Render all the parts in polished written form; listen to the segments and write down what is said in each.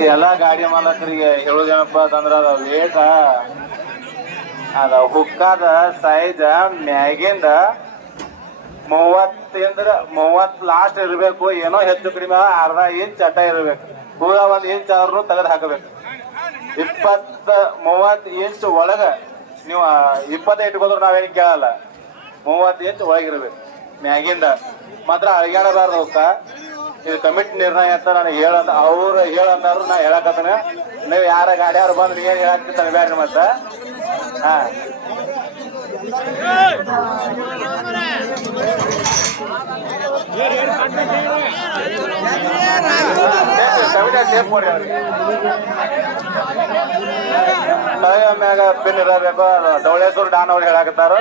ಈ ಎಲ್ಲಾ ಗಾಡಿ ಮಾಲಕರಿಗೆ ಹೇಳೋದೇನಪ್ಪ ಅಂತಂದ್ರ ಅದ ವೇಗ ಅದ ಹುಕ್ಕಾದ ಸೈಜ್ ಮ್ಯಾಗಿಂದ 30 ಲಾಸ್ಟ್ ಇರ್ಬೇಕು. ಏನೋ ಹೆಚ್ಚು ಕಡಿಮೆ ಅರ್ಧ ಇಂಚ್ ಅಡ್ಡ ಇರ್ಬೇಕು. ಪೂರ 1 ಇಂಚ್ ಆದ್ರೂ ತೆಗೆದು ಹಾಕಬೇಕು. 20-30 ಇಂಚ್ ಒಳಗ ನೀವು 20 ಇಟ್ಕೋದ್ರು ನಾವೇನು ಕೇಳಲ್ಲ. 30 ಇಂಚ್ ಒಳಗಿರ್ಬೇಕು ಮ್ಯಾಗಿಂದ. ಮಾತ್ರ ಅಳಿಗಾಡಬಾರ್ದು ಹೋಗ್ತ. ಇದು ಕಮಿಟಿ ನಿರ್ಣಯ ಅಂತ ನನಗೆ ಅವ್ರು ಹೇಳಂದಾರು ನಾ ಹೇಳಕತ್ತೇನೆ. ನೀವು ಯಾರ ಗಾಡಿಯವ್ರು ಬಂದು ಏನ್ ಹೇಳಕ್ತಿರ್ತಾನೆ ಬ್ಯಾಡ್ರಿ ಮತ್ತ. ಹಾ ಸೇಫ್ ಮಾಡಿ ಅವ್ರಿಗೆ ತಳಗ ಮ್ಯಾಗ ಪಿನ್ ಇರಬೇಕು. ಡವಳೇಶ್ವರ ಡಾನ್ ಅವ್ರು ಹೇಳಕತ್ತಾರ.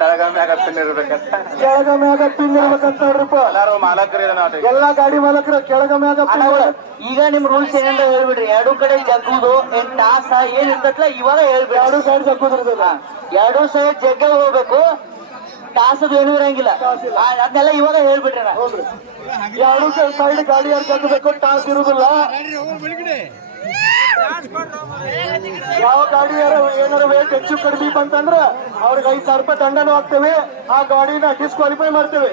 ತಳಗ ಮ್ಯಾಗ ಪಿನ್ ಇರ್ಬೇಕಂತ. ಕೆಳಗ ಮ್ಯಾಗ ಪಿನ್ ಇರ್ಬೇಕಂತ ನೋಡ್ರಿಪ್ಪ. ಎಲ್ಲಾರು ಮಾಲಕರು ಎಲ್ಲಾ ಗಾಡಿ ಮಾಲಕರು ಕೆಳಗ ಮ್ಯಾಗ. ಈಗ ನಿಮ್ ರೂಲ್ಸ್ ಏನಂತ ಹೇಳ್ಬಿಡ್ರಿ. 2 ಕಡೆ ಜಗ್ಗುದು ಟಾಸ ಏನ್ ಇರ್ತೈತ್ಲ ಇವಾಗ ಹೇಳ್ಬಿಡಿ. 2 ಸೈಡ್ ಜಗ್ಗುದಿರ್ತದ. 2 ಸೈಡ್ ಜಗ್ಗ ಹೋಗ್ಬೇಕು. ಟಾಸದು ಏನೂ ಇರಂಗಿಲ್ಲ. ಅದನ್ನೆಲ್ಲ ಇವಾಗ ಹೇಳ್ಬಿಟ್ರಿ. ಹೌದ್ರಿ, 2 ಸೈಡ್ ಗಾಡಿ ಯಾರು ಜಗ್ಗಬೇಕು, ಟಾಸ್ ಇರುದಿಲ್ಲ. ಯಾವ ಗಾಡಿ ಏನಾರ ವೇಟ್ ಹೆಚ್ಚು ಕಡಿಮೆ ಬಂತಂದ್ರ ಅವ್ರಿಗೆ 5,000 ರೂಪಾಯಿ ದಂಡನೂ ಹಾಕ್ತೇವೆ. ಆ ಗಾಡಿನ ಡಿಸ್ಕ್ವಾಲಿಫೈ ಮಾಡ್ತೇವೆ.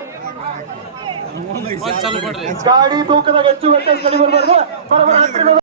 ಗಾಡಿ ತೂಕದಾಗ ಹೆಚ್ಚು ಕಡಿಮೆ ಬರಬಾರ್ದು.